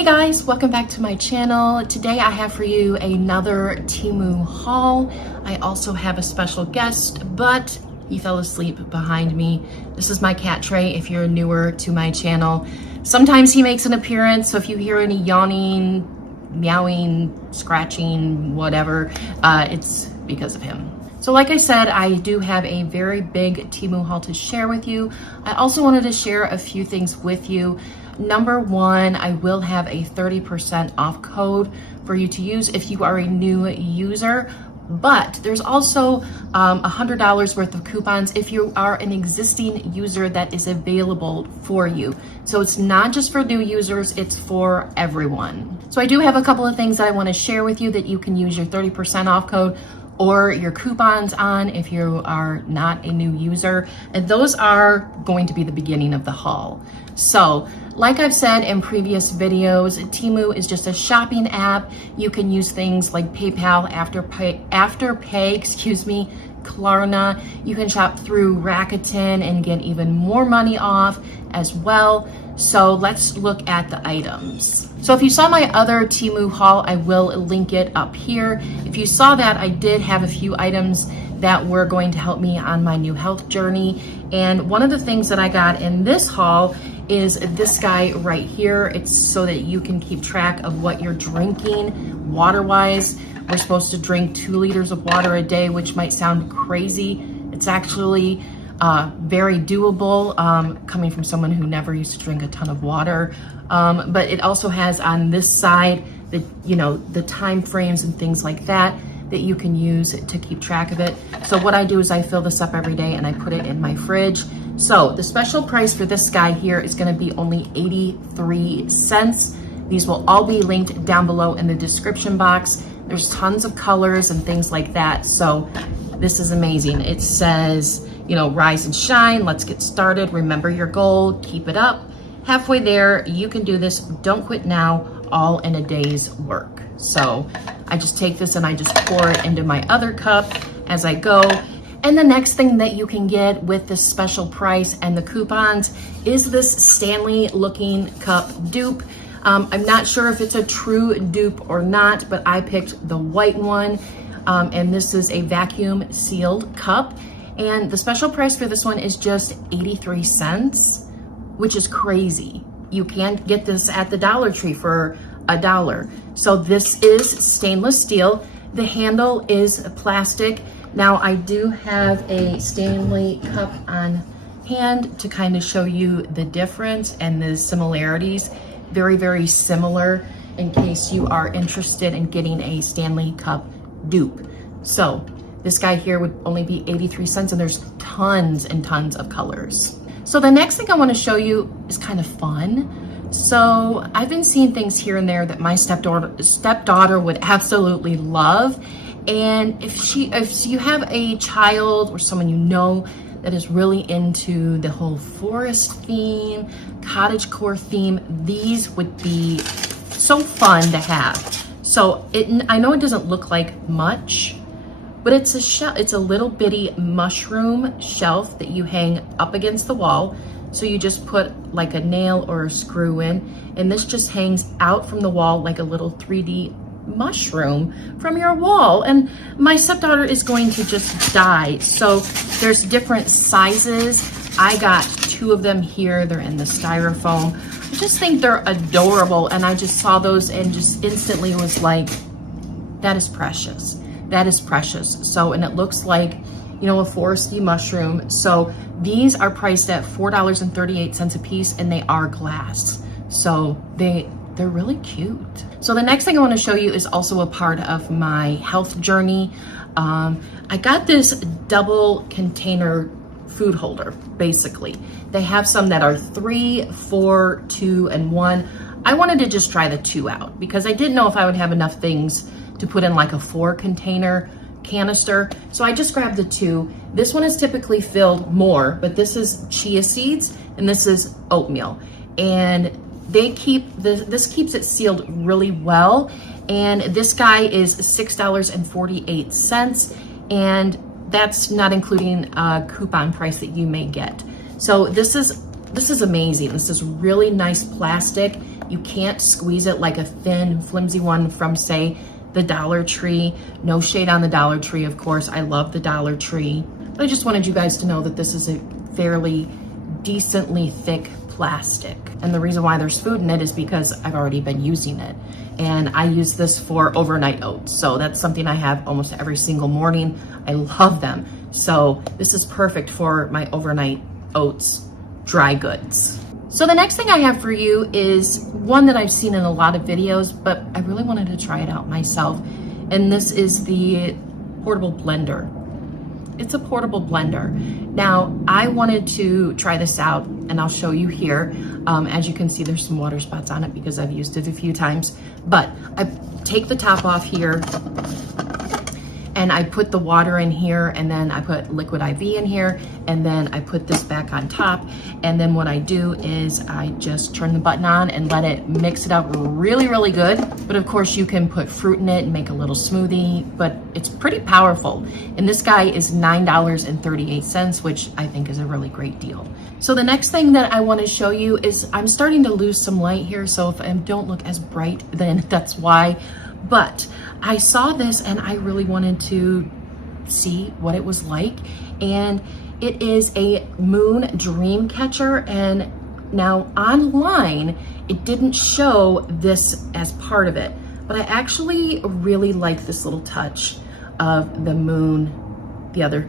Hey guys, welcome back to my channel. Today I have for you another Teemu haul. I also have a special guest, but he fell asleep behind me. This is my cat Trey if you're newer to my channel. Sometimes he makes an appearance, so if you hear any yawning, meowing, scratching, whatever, it's because of him. So like I said, I do have a very big Teemu haul to share with you. I also wanted to share a few things with you. Number one, I will have a 30% off code for you to use if you are a new user, but there's also $100 worth of coupons if you are an existing user that is available for you. So it's not just for new users, it's for everyone. So I do have a couple of things that I want to share with you that you can use your 30% off code or your coupons on if you are not a new user. And those are going to be the beginning of the haul. So like I've said in previous videos, Teemu is just a shopping app. You can use things like PayPal, Afterpay, Klarna. You can shop through Rakuten and get even more money off as well. So let's look at the items. So if you saw my other Teemu haul, I will link it up here. If you saw that, I did have a few items that were going to help me on my new health journey. And one of the things that I got in this haul is this guy right here. It's so that you can keep track of what you're drinking water-wise. We're supposed to drink 2 liters of water a day, which might sound crazy. It's actually very doable, coming from someone who never used to drink a ton of water. But it also has on this side the time frames and things like that you can use to keep track of it. So what I do is I fill this up every day and I put it in my fridge. So the special price for this guy here is going to be only 83 cents. These will all be linked down below in the description box. There's tons of colors and things like that. So this is amazing. It says, rise and shine. Let's get started. Remember your goal. Keep it up. Halfway there, you can do this. Don't quit now. All in a day's work. So I just take this and I just pour it into my other cup as I go. And the next thing that you can get with this special price and the coupons is this Stanley looking cup dupe. I'm not sure if it's a true dupe or not, but I picked the white one. And this is a vacuum sealed cup. And the special price for this one is just 83 cents, which is crazy. You can't get this at the Dollar Tree for $1. So this is stainless steel. The handle is plastic. Now I do have a Stanley cup on hand to kind of show you the difference and the similarities. Very, very similar in case you are interested in getting a Stanley cup dupe. So this guy here would only be 83 cents and there's tons and tons of colors. So the next thing I want to show you is kind of fun. So I've been seeing things here and there that my stepdaughter would absolutely love. And if you have a child or someone you know that is really into the whole forest theme, cottagecore theme, these would be so fun to have. So I know it doesn't look like much, but it's a little bitty mushroom shelf that you hang up against the wall. So you just put like a nail or a screw in, and this just hangs out from the wall like a little 3D mushroom from your wall. And my stepdaughter is going to just die. So there's different sizes. I got 2 of them here. They're in the styrofoam. I just think they're adorable. And I just saw those and just instantly was like, that is precious. That is precious. So, and it looks like, a foresty mushroom. So these are priced at $4.38 a piece and they are glass. So they're really cute. So the next thing I want to show you is also a part of my health journey. I got this double container food holder, basically. They have some that are 3, 4, 2, and 1. I wanted to just try the 2 out because I didn't know if I would have enough things to put in like a 4 container canister. So I just grabbed the 2. This one is typically filled more, but this is chia seeds and this is oatmeal. And they this keeps it sealed really well. And this guy is $6.48. And that's not including a coupon price that you may get. So this is This is amazing. This is really nice plastic. You can't squeeze it like a thin, flimsy one from, say, the Dollar Tree. No shade on the Dollar Tree, of course. I love the Dollar Tree. But I just wanted you guys to know that this is a fairly decently thick plastic. And the reason why there's food in it is because I've already been using it. And I use this for overnight oats. So that's something I have almost every single morning. I love them. So this is perfect for my overnight oats dry goods. So the next thing I have for you is one that I've seen in a lot of videos, but I really wanted to try it out myself. And this is the portable blender. It's a portable blender. Now, I wanted to try this out, and I'll show you here. As you can see, there's some water spots on it because I've used it a few times. But I take the top off here, and I put the water in here, and then I put liquid IV in here, and then I put this back on top. And then what I do is I just turn the button on and let it mix it up really, really good. But of course you can put fruit in it and make a little smoothie, but it's pretty powerful. And this guy is $9.38, which I think is a really great deal. So the next thing that I want to show you is I'm starting to lose some light here. So if I don't look as bright, then that's why. But I saw this and I really wanted to see what it was like. And it is a moon dream catcher. And now online, it didn't show this as part of it, but I actually really like this little touch of the moon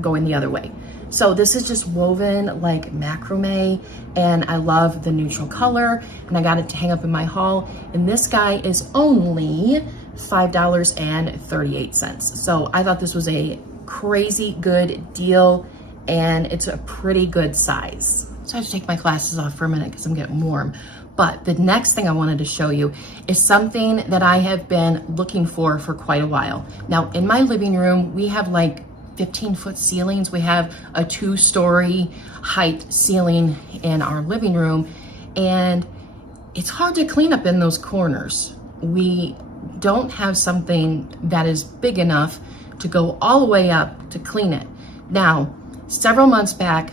going the other way. So this is just woven like macrame, and I love the neutral color, and I got it to hang up in my hall. And this guy is only $5.38. So I thought this was a crazy good deal, and it's a pretty good size. So I have to take my glasses off for a minute because I'm getting warm. But the next thing I wanted to show you is something that I have been looking for quite a while. Now in my living room, we have like 15-foot ceilings. We have a 2-story height ceiling in our living room, and it's hard to clean up in those corners. We don't have something that is big enough to go all the way up to clean it. Now, several months back,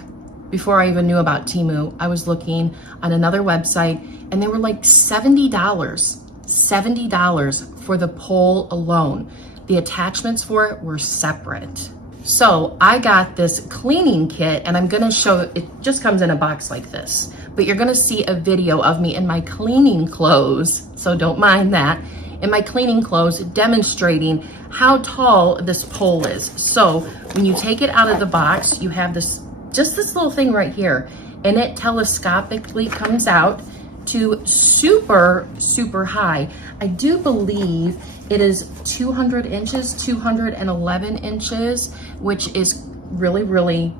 before I even knew about Teemu, I was looking on another website, and they were like $70 for the pole alone. The attachments for it were separate. So I got this cleaning kit, and I'm gonna show, it just comes in a box like this, but you're gonna see a video of me in my cleaning clothes, so don't mind that, in my cleaning clothes demonstrating how tall this pole is. So when you take it out of the box, you have this, just this little thing right here, and it telescopically comes out to super, super high. I do believe it is 200 inches, 211 inches, which is really, really,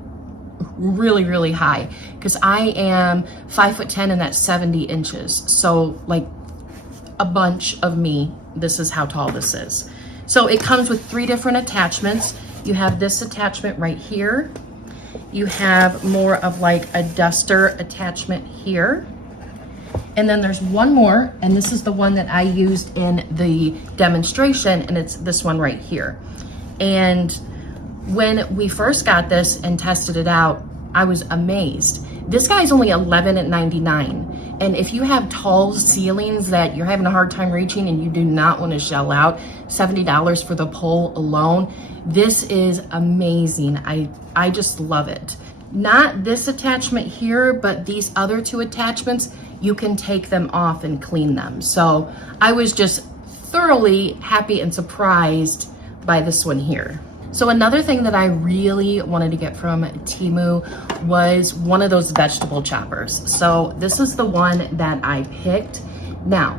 really, really high, because I am 5'10" and that's 70 inches. So like a bunch of me, this is how tall this is. So it comes with 3 different attachments. You have this attachment right here. You have more of like a duster attachment here. And then there's one more, and this is the one that I used in the demonstration, and it's this one right here. And when we first got this and tested it out, I was amazed. This guy is only $11.99. And if you have tall ceilings that you're having a hard time reaching and you do not want to shell out $70 for the pole alone, this is amazing. I just love it. Not this attachment here, but these other 2 attachments, you can take them off and clean them. So I was just thoroughly happy and surprised by this one here. So another thing that I really wanted to get from Teemu was one of those vegetable choppers. So this is the one that I picked. Now,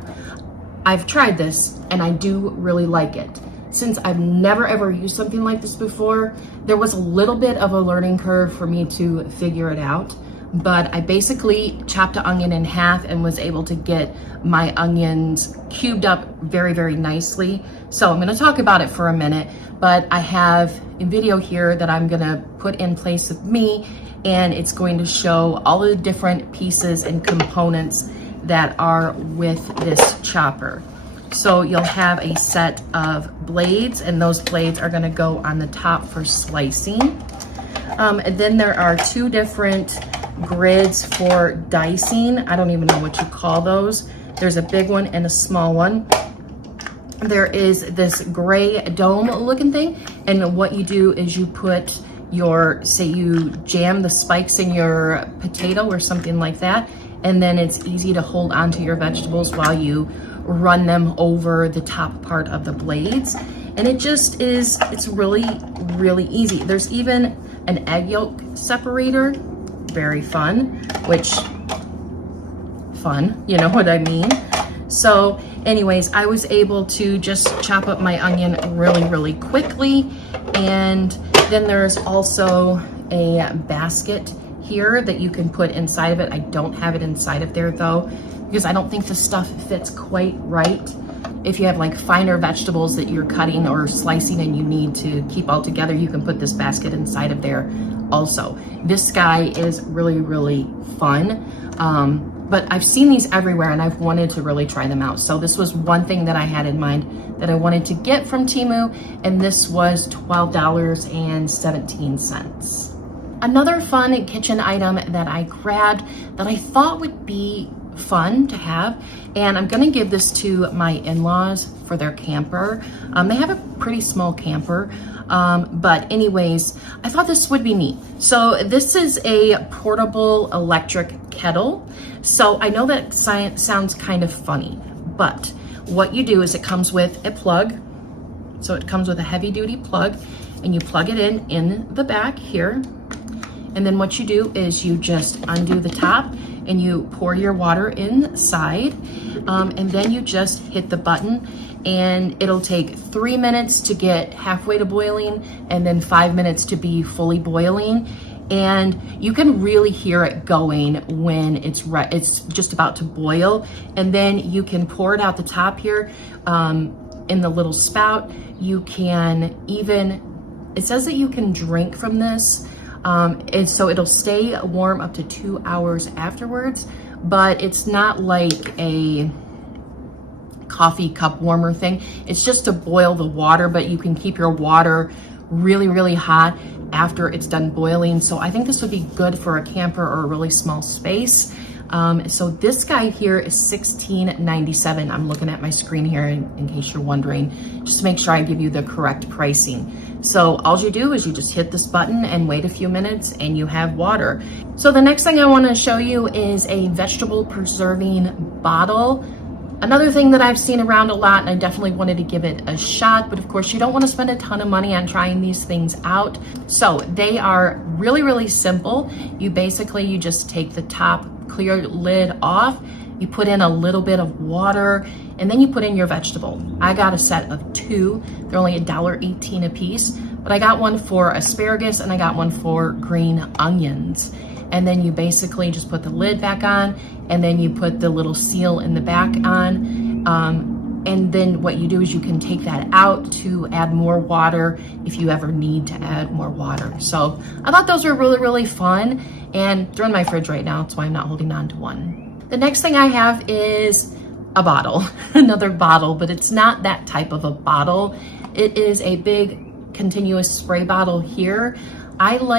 I've tried this and I do really like it. Since I've never ever used something like this before, there was a little bit of a learning curve for me to figure it out. But I basically chopped an onion in half and was able to get my onions cubed up very, very nicely. So I'm gonna talk about it for a minute, but I have a video here that I'm gonna put in place of me, and it's going to show all of the different pieces and components that are with this chopper. So you'll have a set of blades, and those blades are gonna go on the top for slicing. And then there are 2 different grids for dicing. I don't even know what you call those. There's a big one and a small one. There is this gray dome looking thing, and what you do is you put your, say you jam the spikes in your potato or something like that, and then it's easy to hold onto your vegetables while you run them over the top part of the blades. And it just is, it's really, really easy. There's even an egg yolk separator, very fun, you know what I mean? So anyways, I was able to just chop up my onion really, really quickly. And then there's also a basket here that you can put inside of it. I don't have it inside of there though, because I don't think the stuff fits quite right. If you have like finer vegetables that you're cutting or slicing and you need to keep all together, you can put this basket inside of there also. This guy is really, really fun. But I've seen these everywhere and I've wanted to really try them out. So this was one thing that I had in mind that I wanted to get from Teemu, and this was $12.17. Another fun kitchen item that I grabbed that I thought would be fun to have, and I'm gonna give this to my in-laws for their camper. They have a pretty small camper, but anyways, I thought this would be neat. So this is a portable electric kettle. So I know that sounds kind of funny, but what you do is it comes with a plug. So it comes with a heavy duty plug, and you plug it in the back here. And then what you do is you just undo the top and you pour your water inside, and then you just hit the button, and it'll take 3 minutes to get halfway to boiling and then 5 minutes to be fully boiling. And you can really hear it going when it's just about to boil. And then you can pour it out the top here in the little spout. You can even, it says that you can drink from this. And so it'll stay warm up to 2 hours afterwards, but it's not like a coffee cup warmer thing. It's just to boil the water, but you can keep your water really, really hot after it's done boiling. So I think this would be good for a camper or a really small space. So this guy here is $16.97. I'm looking at my screen here in case you're wondering, just to make sure I give you the correct pricing. So all you do is you just hit this button and wait a few minutes and you have water. So the next thing I want to show you is a vegetable preserving bottle. Another thing that I've seen around a lot, and I definitely wanted to give it a shot, but of course you don't want to spend a ton of money on trying these things out. So they are really, really simple. You just take the top clear lid off, you put in a little bit of water, and then you put in your vegetable. I got a set of 2. They're only $1.18 a piece, but I got one for asparagus and I got one for green onions. And then you basically just put the lid back on, and then you put the little seal in the back on. And then what you do is you can take that out to add more water if you ever need to add more water. So I thought those were really, really fun, and they're in my fridge right now. That's why I'm not holding on to one. The next thing I have is a bottle, another bottle, but it's not that type of a bottle. It is a big continuous spray bottle here. I'm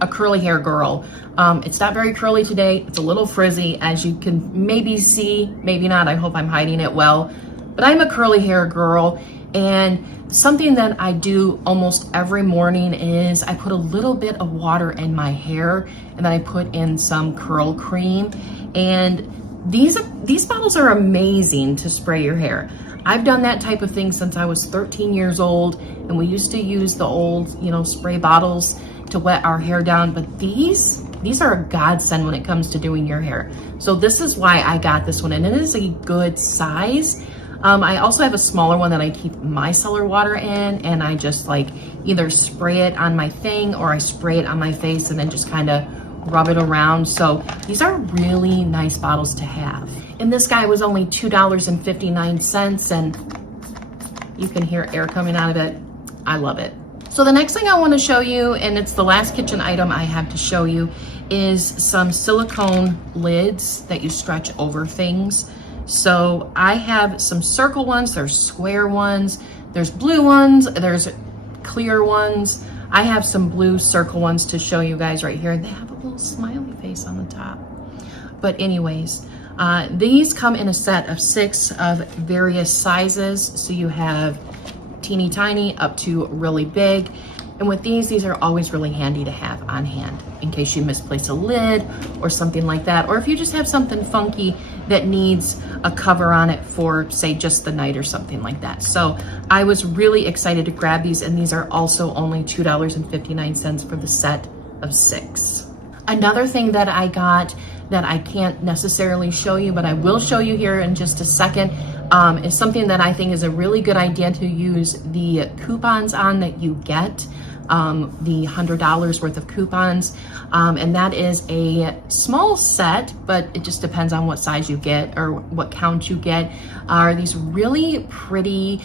a curly hair girl. It's not very curly today. It's a little frizzy, as you can maybe see, maybe not. I hope I'm hiding it well, but I'm a curly hair girl. And something that I do almost every morning is I put a little bit of water in my hair, and then I put in some curl cream. And these bottles are amazing to spray your hair. I've done that type of thing since I was 13 years old, and we used to use the old, spray bottles to wet our hair down, but these are a godsend when it comes to doing your hair. So this is why I got this one, and it is a good size. I also have a smaller one that I keep micellar water in, and I just either spray it on my thing or I spray it on my face and then just kind of rub it around. So these are really nice bottles to have. And this guy was only $2.59, and you can hear air coming out of it. I love it. So the next thing I want to show you, and it's the last kitchen item I have to show you, is some silicone lids that you stretch over things. So I have some circle ones, there's square ones, there's blue ones, there's clear ones. I have some blue circle ones to show you guys right here. They have a little smiley face on the top. But anyways, these come in a set of 6 of various sizes. So you have teeny tiny up to really big. And with these are always really handy to have on hand in case you misplace a lid or something like that. Or if you just have something funky that needs a cover on it for, say, just the night or something like that. So I was really excited to grab these, and these are also only $2.59 for the set of 6. Another thing that I got that I can't necessarily show you, but I will show you here in just a second, is something that I think is a really good idea to use the coupons on that you get, the $100 worth of coupons. And that is a small set, but it just depends on what size you get or what count you get, are these really pretty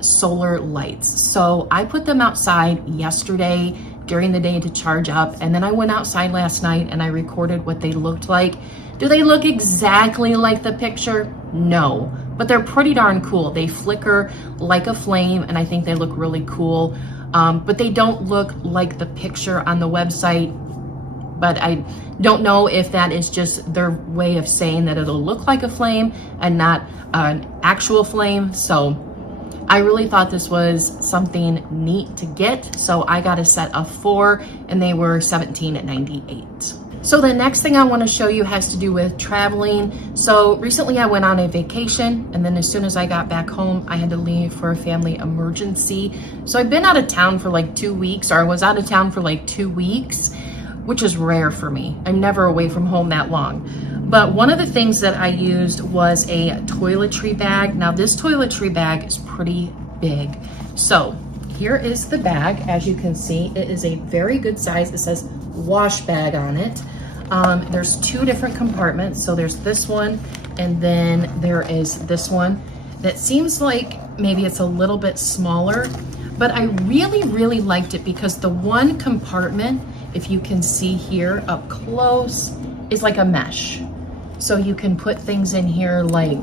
solar lights. So I put them outside yesterday during the day to charge up, and then I went outside last night and I recorded what they looked like. Do they look exactly like the picture? No, but they're pretty darn cool. They flicker like a flame, and I think they look really cool. But they don't look like the picture on the website, but I don't know if that is just their way of saying that it'll look like a flame and not an actual flame. So I really thought this was something neat to get. So I got a set of 4, and they were $17.98. So the next thing I want to show you has to do with traveling. So recently I went on a vacation, and then as soon as I got back home, I had to leave for a family emergency. So I've been out of town for like 2 weeks, or I was out of town for like 2 weeks, which is rare for me. I'm never away from home that long. But one of the things that I used was a toiletry bag. Now this toiletry bag is pretty big. So here is the bag. As you can see, it is a very good size. It says wash bag on it. There's 2 different compartments. So there's this one, and then there is this one that seems like maybe it's a little bit smaller, but I really liked it because the one compartment, if you can see here up close, is like a mesh. So you can put things in here like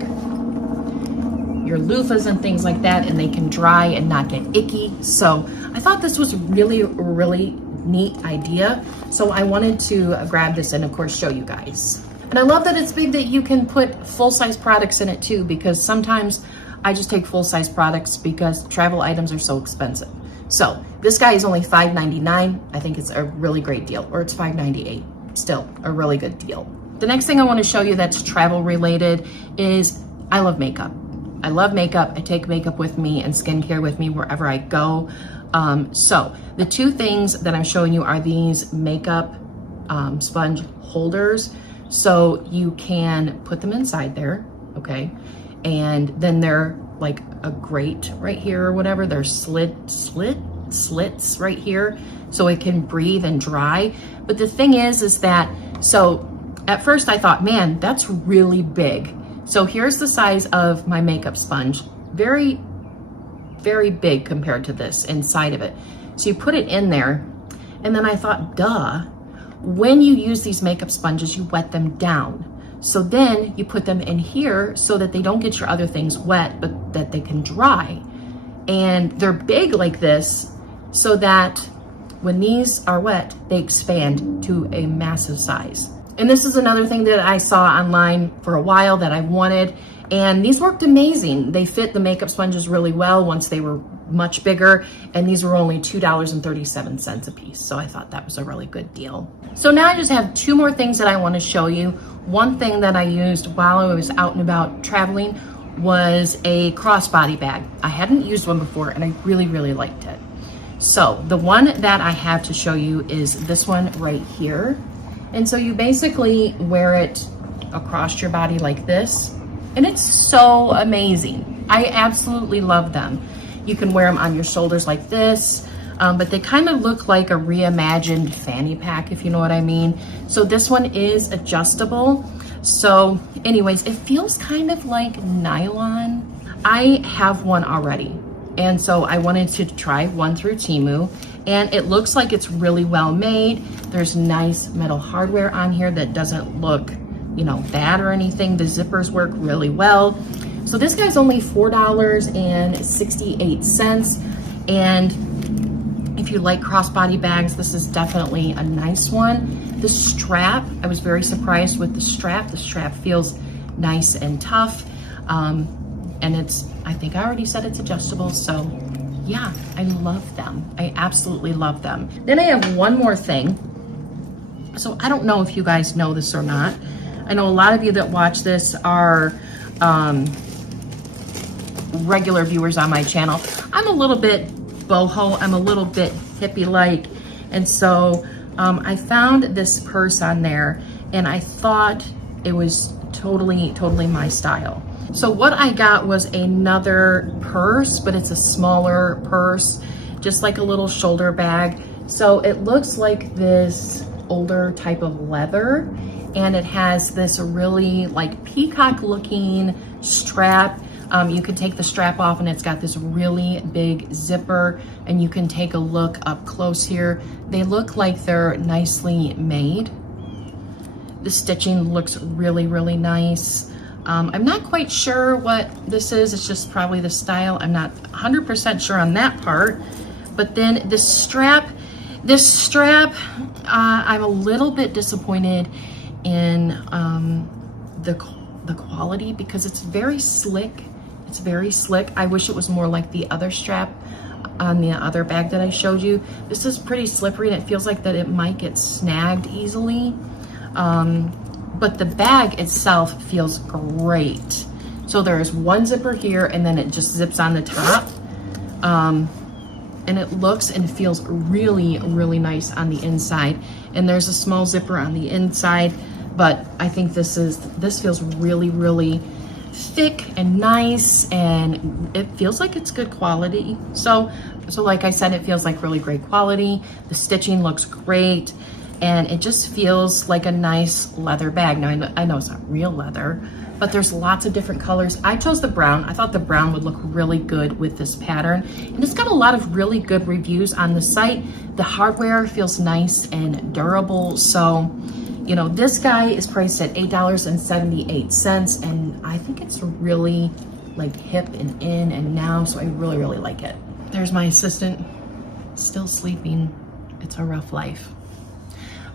your loofahs and things like that, and they can dry and not get icky. So I thought this was really neat idea. So I wanted to grab this and of course show you guys. And I love that it's big, that you can put full-size products in it too, because sometimes I just take full-size products because travel items are so expensive. So this guy is only $5.99. I think it's a really great deal, or it's $5.98. Still a really good deal. The next thing I want to show you that's travel related is I love makeup. I love makeup. I take makeup with me and skincare with me wherever I go. So the 2 things that I'm showing you are these makeup sponge holders. So you can put them inside there, okay? And then they're like a grate right here or whatever. They're slits right here, so it can breathe and dry. But the thing is that, so at first I thought, man, that's really big. So here's the size of my makeup sponge. Very big compared to this inside of it. So you put it in there, and then I thought, duh, when you use these makeup sponges, you wet them down. So then you put them in here so that they don't get your other things wet, but that they can dry. And they're big like this so that when these are wet, they expand to a massive size. And this is another thing that I saw online for a while that I wanted, and these worked amazing. They fit the makeup sponges really well once they were much bigger, and these were only $2.37 a piece. So I thought that was a really good deal. So now I just have 2 more things that I want to show you. One thing that I used while I was out and about traveling was a crossbody bag. I hadn't used one before, and I really liked it. So the one that I have to show you is this one right here. And so you basically wear it across your body like this, and it's so amazing. I absolutely love them. You can wear them on your shoulders like this, but they kind of look like a reimagined fanny pack, if you know what I mean. So this one is adjustable. So anyways, it feels kind of like nylon. I have one already, and so I wanted to try one through Teemu, and it looks like it's really well made. There's nice metal hardware on here that doesn't look, you know, bad or anything. The zippers work really well. So this guy's only $4.68. And if If you like crossbody bags, this is definitely a nice one. The strap, I was very surprised with the strap. The strap feels nice and tough. And I think I already said it's adjustable. So yeah, I love them. I absolutely love them. Then I have one more thing. So I don't know if you guys know this or not. I know a lot of you that watch this are regular viewers on my channel. I'm a little bit boho, I'm a little bit hippie-like, and so I found this purse on there, and I thought it was totally my style. So what I got was another purse, but it's a smaller purse, just like a little shoulder bag. So it looks like this older type of leather, and it has this really like peacock looking strap. You can take the strap off, and it's got this really big zipper, and you can take a look up close here. They look like they're nicely made. The stitching looks really nice. I'm not quite sure what this is. It's just probably the style. I'm not 100% sure on that part. But then this strap, I'm a little bit disappointed in the quality, because it's very slick. It's very slick. I wish it was more like the other strap on the other bag that I showed you. This is pretty slippery, and it feels like that it might get snagged easily. But the bag itself feels great. So there's one zipper here, and then it just zips on the top. And it looks and feels really nice on the inside. And there's a small zipper on the inside, but I think this feels really thick and nice, and it feels like it's good quality. So like I said, it feels like really great quality. The stitching looks great, and it just feels like a nice leather bag. Now I know it's not real leather, but there's lots of different colors. I chose the brown. I thought the brown would look really good with this pattern, and it's got a lot of really good reviews on the site. The hardware feels nice and durable. So, you know, this guy is priced at $8.78, and I think it's really like hip and in and now, so I really like it. There's my assistant still sleeping. It's a rough life.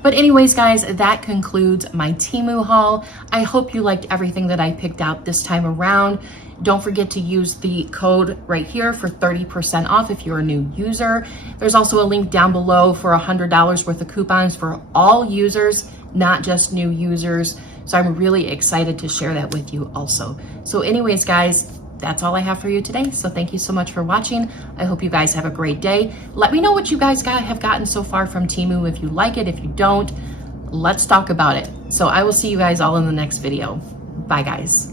But anyways, guys, that concludes my Temu haul. I hope you liked everything that I picked out this time around. Don't forget to use the code right here for 30% off if you're a new user. There's also a link down below for $100 worth of coupons for all users, not just new users. So I'm really excited to share that with you also. So anyways, guys, that's all I have for you today. So thank you so much for watching. I hope you guys have a great day. Let me know what you guys have gotten so far from Temu. If you like it, if you don't, let's talk about it. So I will see you guys all in the next video. Bye, guys.